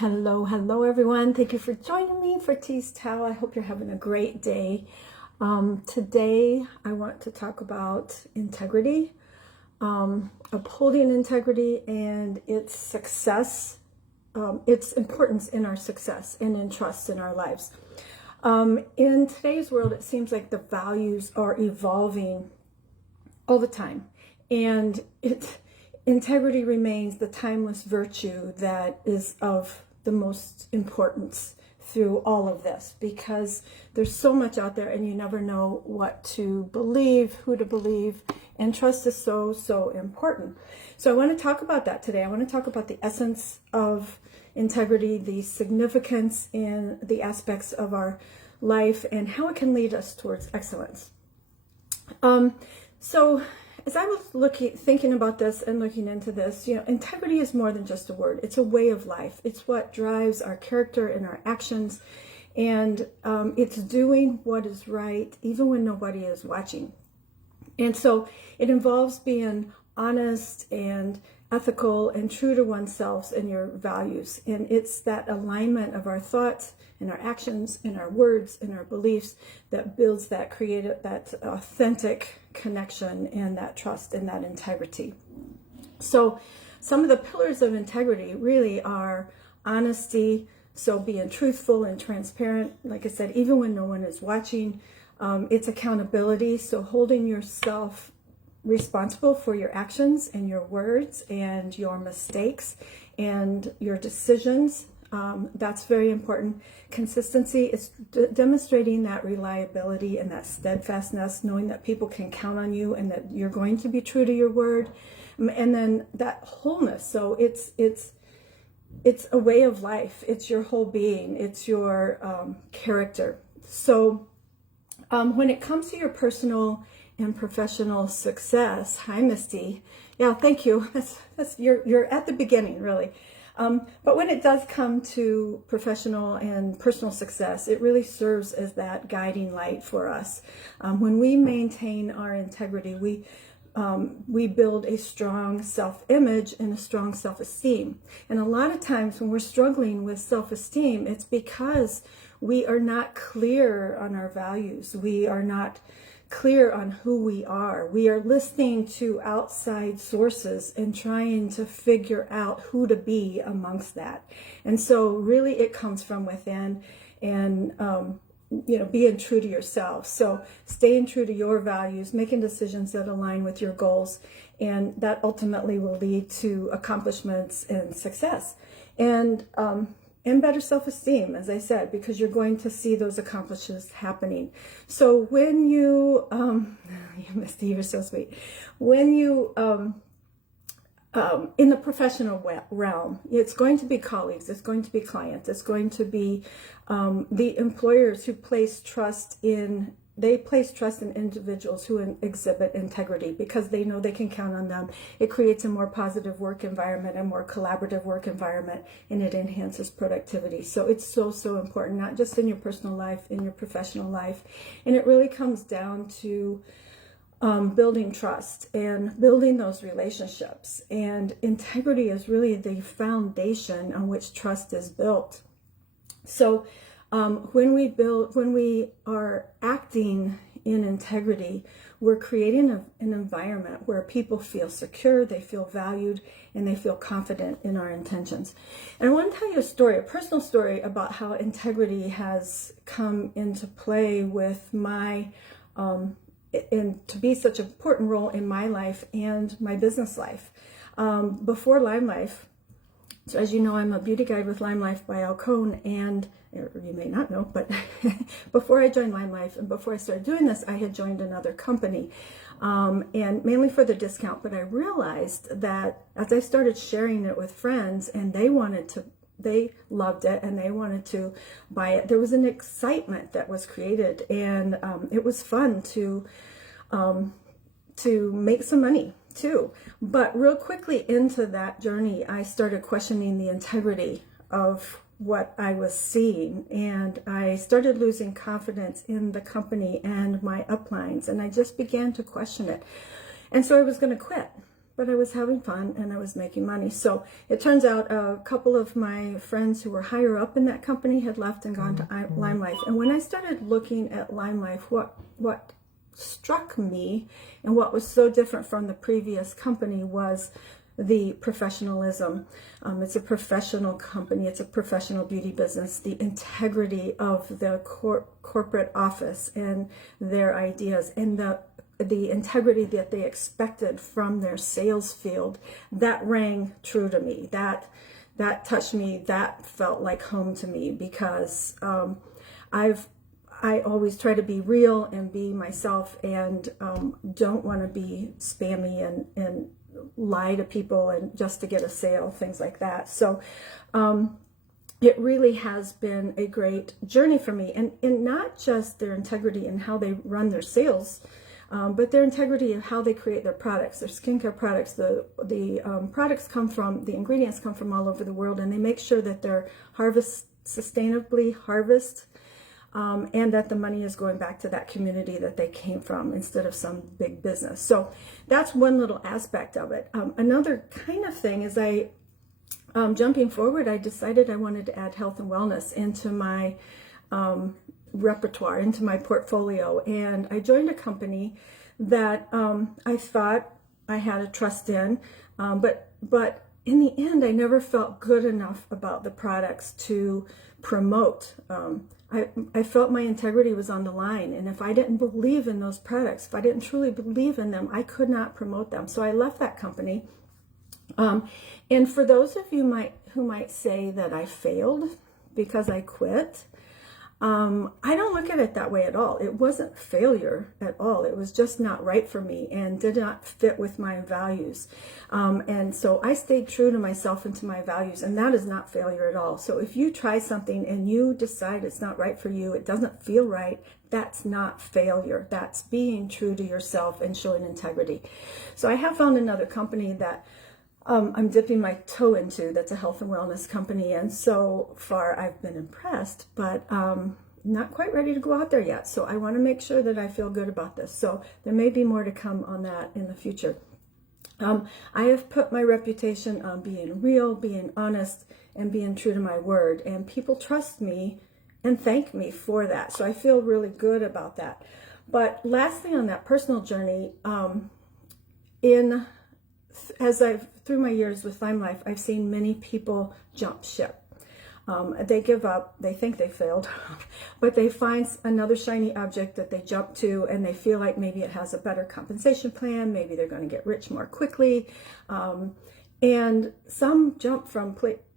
Hello everyone. Thank you for joining me for Tea's Towel. I hope you're having a great day. Today I want to talk about integrity, upholding integrity and its success, its importance in our success and in trust in our lives. In today's world, it seems like the values are evolving all the time, and integrity remains the timeless virtue that is of the most importance through all of this, because there's so much out there and you never know what to believe, who to believe, and trust is so important. So I want to talk about that today. I want to talk about the essence of integrity, the significance in the aspects of our life, and how it can lead us towards excellence. So as I was thinking about this and looking into this, integrity is more than just a word. It's a way of life. It's what drives our character and our actions. And it's doing what is right, even when nobody is watching. And so it involves being honest and ethical and true to oneself and your values. And it's that alignment of our thoughts and our actions and our words and our beliefs that builds that that authentic connection and that trust and that integrity. So some of the pillars of integrity really are honesty, so being truthful and transparent, like I said, even when no one is watching. It's accountability, so holding yourself responsible for your actions and your words and your mistakes and your decisions. That's very important. Consistency is demonstrating that reliability and that steadfastness, knowing that people can count on you and that you're going to be true to your word. And then that wholeness. So it's a way of life. It's your whole being. It's your character. So when it comes to your personal and professional success, hi Misty. Yeah, thank you. You're at the beginning, really. But when it does come to professional and personal success, it really serves as that guiding light for us. When we maintain our integrity, we build a strong self-image and a strong self-esteem. And a lot of times when we're struggling with self-esteem, it's because we are not clear on our values. We are not clear on who we are. We are listening to outside sources and trying to figure out who to be amongst that. And so really it comes from within, and being true to yourself. So staying true to your values, making decisions that align with your goals, and that ultimately will lead to accomplishments and success. And better self-esteem, as I said, because you're going to see those accomplishments happening. So when you, Misty, you're so sweet. When you, in the professional realm, it's going to be colleagues, it's going to be clients, it's going to be the employers who place trust in individuals who exhibit integrity, because they know they can count on them. It creates a more positive work environment, a more collaborative work environment, and it enhances productivity. So it's so important, not just in your personal life, in your professional life. And it really comes down to building trust and building those relationships. And integrity is really the foundation on which trust is built. So when we are acting in integrity, we're creating an environment where people feel secure, they feel valued, and they feel confident in our intentions. And I want to tell you a personal story about how integrity has come into play with my, and to be such an important role in my life and my business life. Before Lime Life, so as you know, I'm a beauty guide with Lime Life by Alcone, and you may not know, but before I joined Lime Life and before I started doing this, I had joined another company, and mainly for the discount. But I realized that as I started sharing it with friends, and they loved it and they wanted to buy it, there was an excitement that was created, and it was fun to make some money too. But real quickly into that journey, I started questioning the integrity of what I was seeing, and I started losing confidence in the company and my uplines, and I just began to question it. And so I was going to quit. but I was having fun and I was making money. So it turns out a couple of my friends who were higher up in that company had left and gone to Lime Life. And when I started looking at Lime Life, what struck me and what was so different from the previous company was the professionalism. It's a professional company. It's a professional beauty business. The integrity of the corporate office and their ideas, and the integrity that they expected from their sales field, that rang true to me. That touched me. That felt like home to me, because I always try to be real and be myself, and don't want to be spammy and lie to people and just to get a sale, things like that. So it really has been a great journey for me, and not just their integrity in how they run their sales, but their integrity of how they create their products, their skincare products. The ingredients come from all over the world, and they make sure that they're sustainably harvested, and that the money is going back to that community that they came from instead of some big business. So that's one little aspect of it. Another kind of thing is jumping forward, I decided I wanted to add health and wellness into my repertoire, into my portfolio. And I joined a company that I thought I had a trust in, but in the end, I never felt good enough about the products to promote. I felt my integrity was on the line, and if I didn't believe in those products, if I didn't truly believe in them, I could not promote them. So I left that company. And for those of you who might say that I failed because I quit, I don't look at it that way at all. It wasn't failure at all. It was just not right for me and did not fit with my values. And so I stayed true to myself and to my values, and that is not failure at all. So if you try something and you decide it's not right for you, it doesn't feel right, that's not failure. That's being true to yourself and showing integrity. So I have found another company that I'm dipping my toe into, that's a health and wellness company, and so far I've been impressed, but not quite ready to go out there yet. So I want to make sure that I feel good about this. So there may be more to come on that in the future. I have put my reputation on being real, being honest, and being true to my word, and people trust me and thank me for that. So I feel really good about that. But lastly, on that personal journey, through my years with Lime Life, I've seen many people jump ship. They give up, they think they failed, but they find another shiny object that they jump to, and they feel like maybe it has a better compensation plan, maybe they're going to get rich more quickly. And some jump from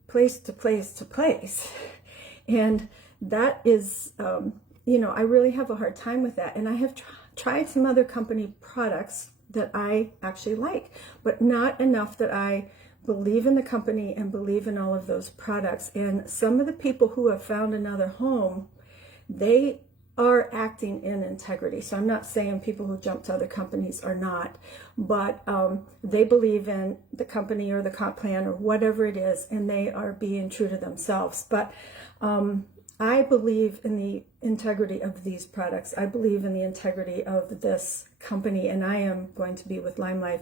place to place to place. And that is, I really have a hard time with that. And I have tried some other company products that I actually like, but not enough that I believe in the company and believe in all of those products. And some of the people who have found another home, they are acting in integrity. So I'm not saying people who jump to other companies are not, but they believe in the company or the comp plan or whatever it is, and they are being true to themselves. But I believe in the integrity of these products. I believe in the integrity of this company, and I am going to be with Lime Life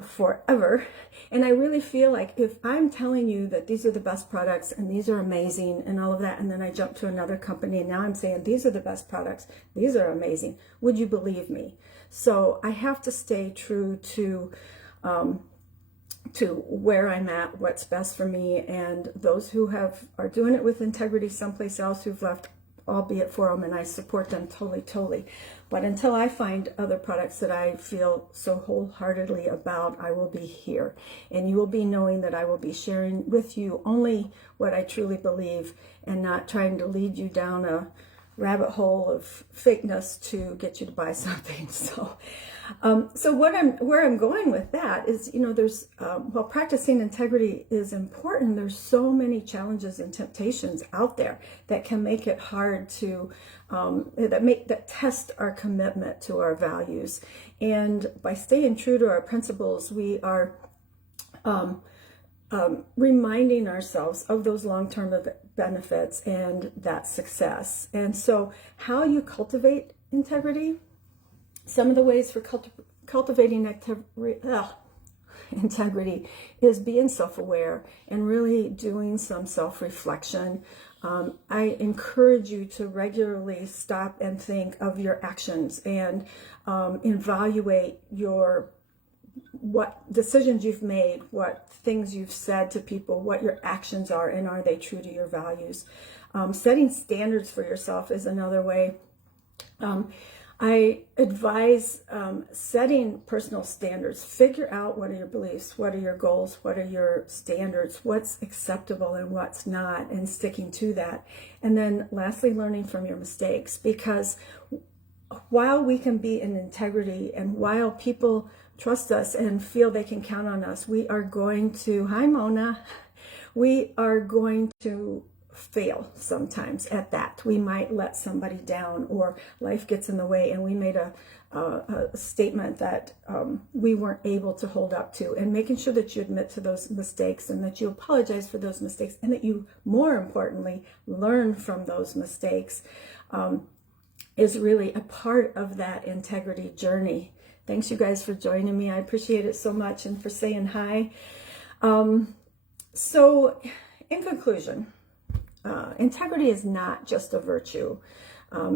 forever. And I really feel like if I'm telling you that these are the best products and these are amazing and all of that, and then I jump to another company and now I'm saying these are the best products, these are amazing, would you believe me? So I have to stay true to where I'm at, what's best for me, and those who are doing it with integrity someplace else who've left, albeit for them, and I support them totally. But until I find other products that I feel so wholeheartedly about, I will be here. And you will be knowing that I will be sharing with you only what I truly believe and not trying to lead you down a rabbit hole of fakeness to get you to buy something. So where I'm going with that is, there's while practicing integrity is important, there's so many challenges and temptations out there that can make it hard to that test our commitment to our values. And by staying true to our principles, we are reminding ourselves of those long-term benefits and that success. And so how you cultivate integrity, some of the ways for cultivating integrity is being self-aware and really doing some self-reflection. I encourage you to regularly stop and think of your actions and evaluate what decisions you've made, what things you've said to people, what your actions are, and are they true to your values. Setting standards for yourself is another way. I advise setting personal standards. Figure out what are your beliefs, what are your goals, what are your standards, what's acceptable and what's not, and sticking to that. And then lastly, learning from your mistakes, because while we can be in integrity and while people trust us and feel they can count on us, we are going to, hi Mona, we are going to fail sometimes at that. We might let somebody down, or life gets in the way and we made a statement that we weren't able to hold up to, and making sure that you admit to those mistakes and that you apologize for those mistakes, and that you, more importantly, learn from those mistakes is really a part of that integrity journey. Thanks you guys for joining me. I appreciate it so much, and for saying hi. So in conclusion, integrity is not just a virtue.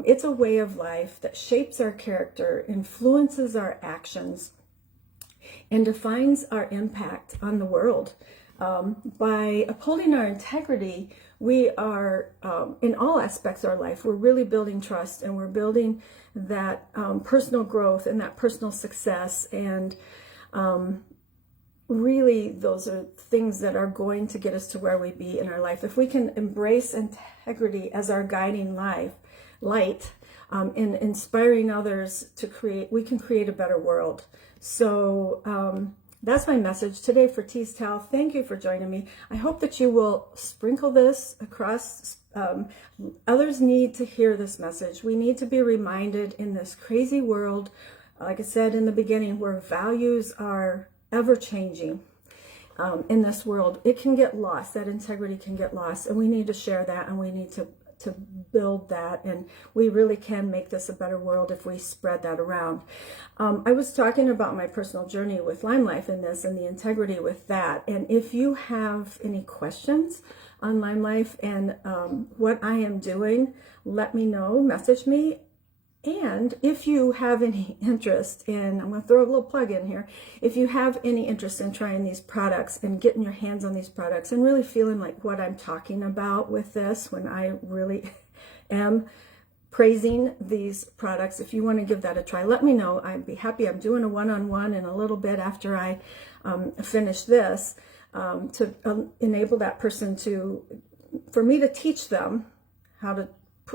It's a way of life that shapes our character, influences our actions, and defines our impact on the world. By upholding our integrity, we are, in all aspects of our life, we're really building trust, and we're building that personal growth and that personal success. And really, those are things that are going to get us to where we be in our life. If we can embrace integrity as our guiding light, in inspiring others to create, we can create a better world. So that's my message today for Tease Towel. Thank you for joining me. I hope that you will sprinkle this across. Others need to hear this message. We need to be reminded in this crazy world, like I said in the beginning, where values are ever changing. In this world, it can get lost. That integrity can get lost, and we need to share that, and we need to build that, and we really can make this a better world if we spread that around. I was talking about my personal journey with Lime Life in this, and the integrity with that. And if you have any questions on Lime Life and what I am doing, let me know, message me. And if you have any interest in, I'm going to throw a little plug in here, if you have any interest in trying these products and getting your hands on these products and really feeling like what I'm talking about with this, when I really am praising these products, if you want to give that a try, let me know. I'd be happy. I'm doing a one-on-one in a little bit after I finish this to enable that person for me to teach them how to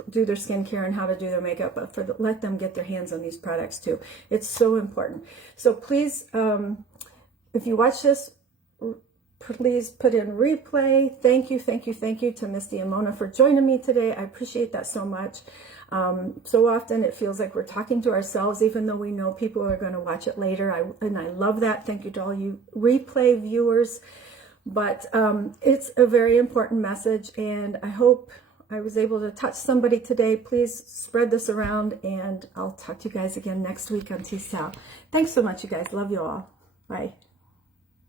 do their skincare and how to do their makeup, but let them get their hands on these products too. It's so important. So please, if you watch this, please put in replay. Thank you to Misty and Mona for joining me today. I appreciate that so much. So often it feels like we're talking to ourselves, even though we know people are going to watch it later. And I love that. Thank you to all you replay viewers. But it's a very important message, and I hope I was able to touch somebody today. Please spread this around, and I'll talk to you guys again next week on Tease Towel. Thanks so much, you guys. Love you all. Bye.